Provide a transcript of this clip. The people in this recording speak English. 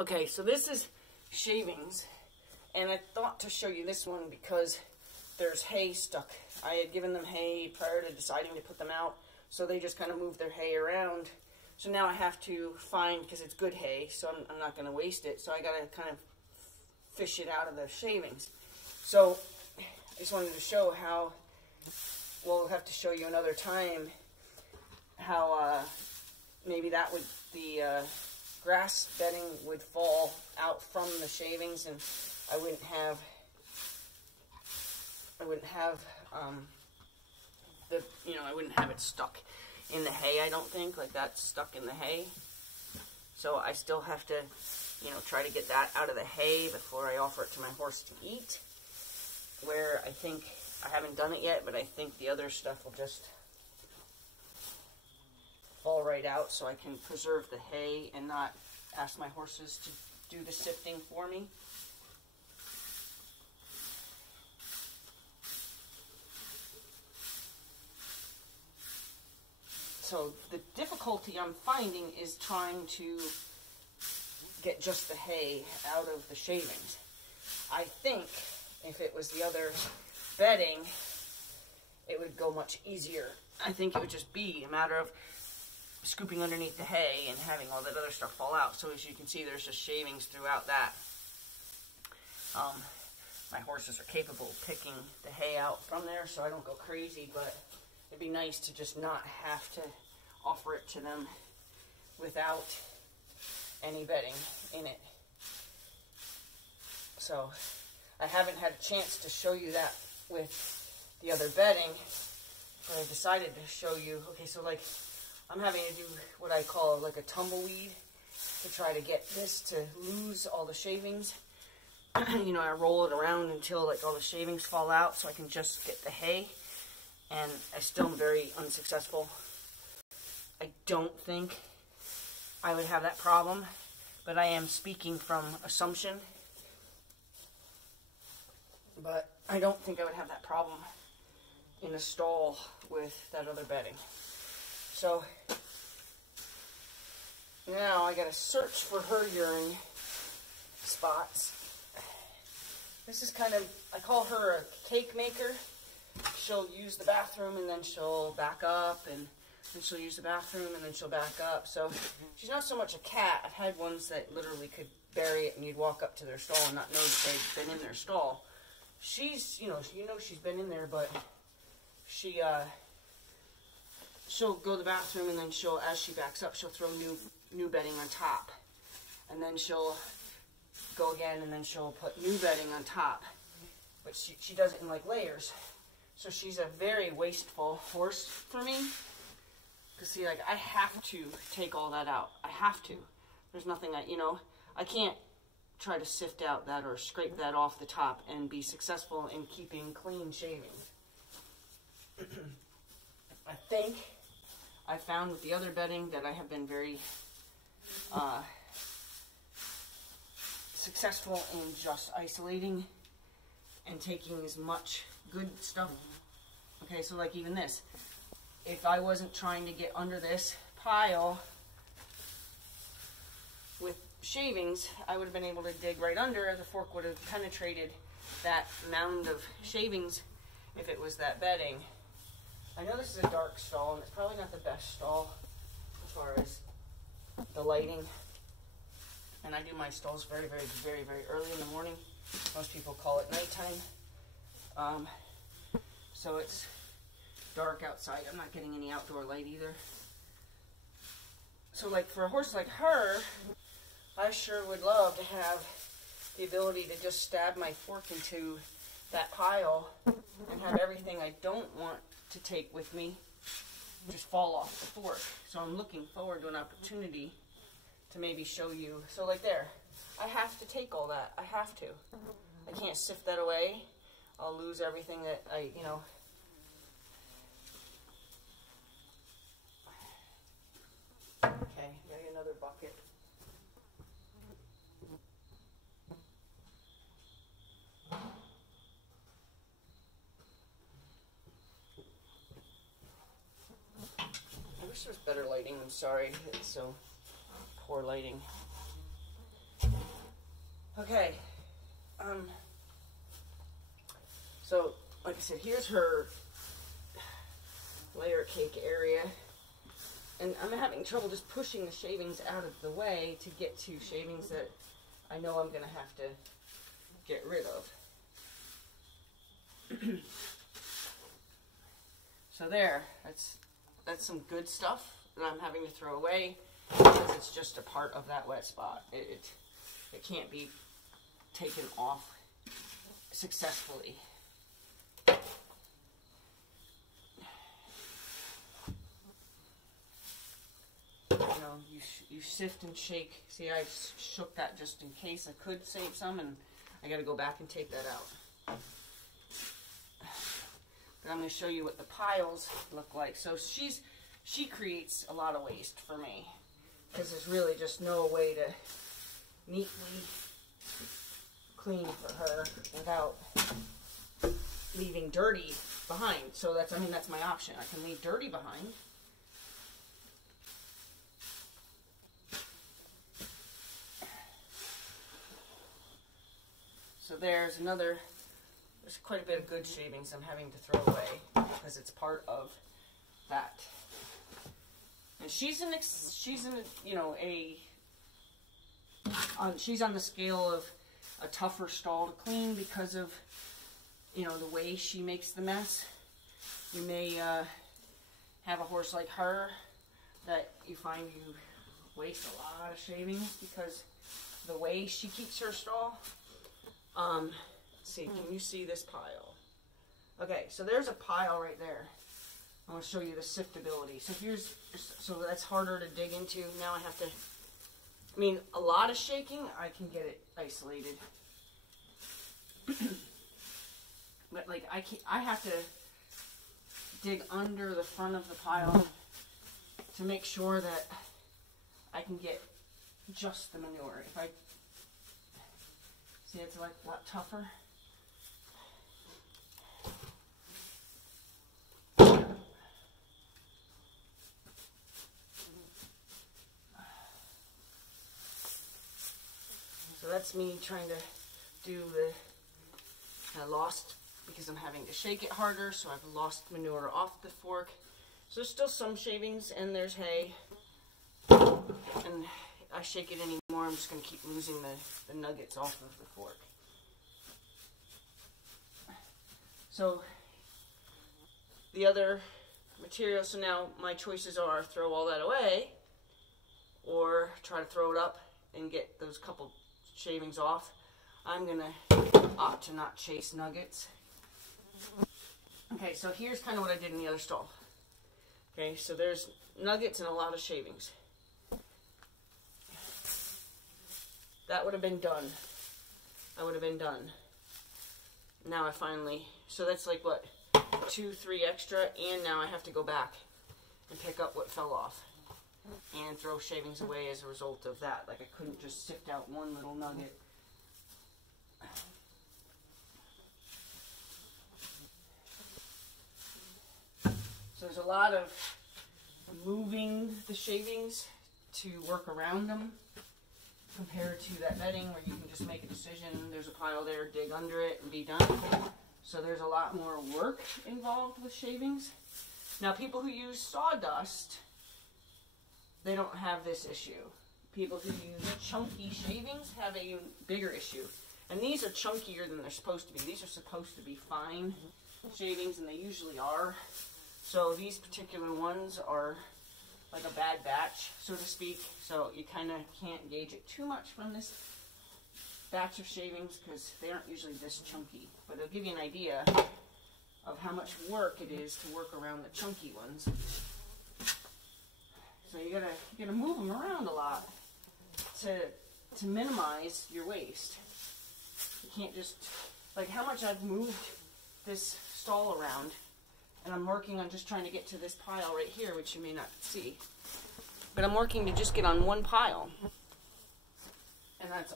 Okay, so this is shavings, and I thought to show you this one because there's hay stuck. I had given them hay prior to deciding to put them out, so they just kind of moved their hay around. So now I have to find, because it's good hay, so I'm not going to waste it, so I got to kind of fish it out of the shavings. So I just wanted to show how, well, we'll have to show you another time how maybe that would, the grass bedding would fall out from the shavings, and I wouldn't have I wouldn't have it stuck in the hay. I don't think, like that's stuck in the hay. So I still have to, try to get that out of the hay before I offer it to my horse to eat. Where I think, I haven't done it yet, but I think the other stuff will just fall right out, so I can preserve the hay and not ask my horses to do the sifting for me. So the difficulty I'm finding is trying to get just the hay out of the shavings. I think if it was the other bedding, it would go much easier. I think it would just be a matter of scooping underneath the hay and having all that other stuff fall out. So as you can see, there's just shavings throughout that. My horses are capable of picking the hay out from there, so I don't go crazy, but it'd be nice to just not have to offer it to them without any bedding in it. So I haven't had a chance to show you that with the other bedding, but I decided to show you. Okay, so like I'm having to do what I call like a tumbleweed to try to get this to lose all the shavings. I roll it around until like all the shavings fall out so I can just get the hay, and I still am very unsuccessful. I don't think I would have that problem, but I am speaking from assumption. But I don't think I would have that problem in a stall with that other bedding. So now I gotta search for her urine spots. This is kind of, I call her a cake maker. She'll use the bathroom and then she'll back up, and then she'll use the bathroom and then she'll back up. So she's not so much a cat. I've had ones that literally could bury it and you'd walk up to their stall and not know that they'd been in their stall. She's, she's been in there, but she'll go to the bathroom and then as she backs up, she'll throw new bedding on top. And then she'll go again and then she'll put new bedding on top. But she does it in like layers. So she's a very wasteful horse for me. Because see, like I have to take all that out. I have to. There's nothing I can't try to sift out that or scrape that off the top and be successful in keeping clean shavings. I think I found with the other bedding that I have been very successful in just isolating and taking as much good stuff. Okay, so like even this, if I wasn't trying to get under this pile with shavings, I would have been able to dig right under. The fork would have penetrated that mound of shavings if it was that bedding. I know this is a dark stall, and it's probably not the best stall as far as the lighting. And I do my stalls very, very, very, very early in the morning. Most people call it nighttime. So it's dark outside. I'm not getting any outdoor light either. So like for a horse like her, I sure would love to have the ability to just stab my fork into that pile and have everything I don't want to take with me just fall off the fork. So I'm looking forward to an opportunity to maybe show you. So like there, I have to take all that. I have to. I can't sift that away. I'll lose everything that I. Okay, got another bucket. I wish there was better lighting. I'm sorry, it's so poor lighting. Okay, so like I said, here's her layer cake area, and I'm having trouble just pushing the shavings out of the way to get to shavings that I know I'm gonna have to get rid of. So there, that's some good stuff that I'm having to throw away because it's just a part of that wet spot. It can't be taken off successfully. You know, you sift and shake. See, I shook that just in case I could save some, and I got to go back and take that out. But I'm going to show you what the piles look like. So she creates a lot of waste for me because there's really just no way to neatly clean for her without leaving dirty behind. So that's my option. I can leave dirty behind. So there's quite a bit of good shavings I'm having to throw away because it's part of that. And she's on the scale of a tougher stall to clean because of, you know, the way she makes the mess. You may have a horse like her that you find you waste a lot of shavings because the way she keeps her stall. Let's see, can you see this pile? Okay, so there's a pile right there. I want to show you the siftability. So that's harder to dig into. Now I have to, I mean, a lot of shaking, I can get it isolated. But like, I have to dig under the front of the pile to make sure that I can get just the manure. If I see, it's like a lot tougher. So that's me trying to do I lost, because I'm having to shake it harder, so I've lost manure off the fork. So there's still some shavings, and there's hay. And I shake it anymore, I'm just going to keep losing the nuggets off of the fork. So the other material, so now my choices are throw all that away or try to throw it up and get those couple shavings off. I'm going to opt to not chase nuggets. Okay, so here's kind of what I did in the other stall. Okay, so there's nuggets and a lot of shavings. That would have been done. I would have been done. Now I finally, so that's like what, 2, 3 extra, and now I have to go back and pick up what fell off and throw shavings away as a result of that. Like, I couldn't just sift out one little nugget. So there's a lot of moving the shavings to work around them compared to that bedding where you can just make a decision. There's a pile there, dig under it, and be done. So there's a lot more work involved with shavings. Now, people who use sawdust, they don't have this issue. People who use chunky shavings have a bigger issue. And these are chunkier than they're supposed to be. These are supposed to be fine shavings, and they usually are. So these particular ones are like a bad batch, so to speak. So you kind of can't gauge it too much from this batch of shavings because they aren't usually this chunky. But it'll give you an idea of how much work it is to work around the chunky ones. So you gotta move them around a lot to minimize your waste. You can't just, like how much I've moved this stall around, and I'm working on just trying to get to this pile right here, which you may not see. But I'm working to just get on one pile. And that's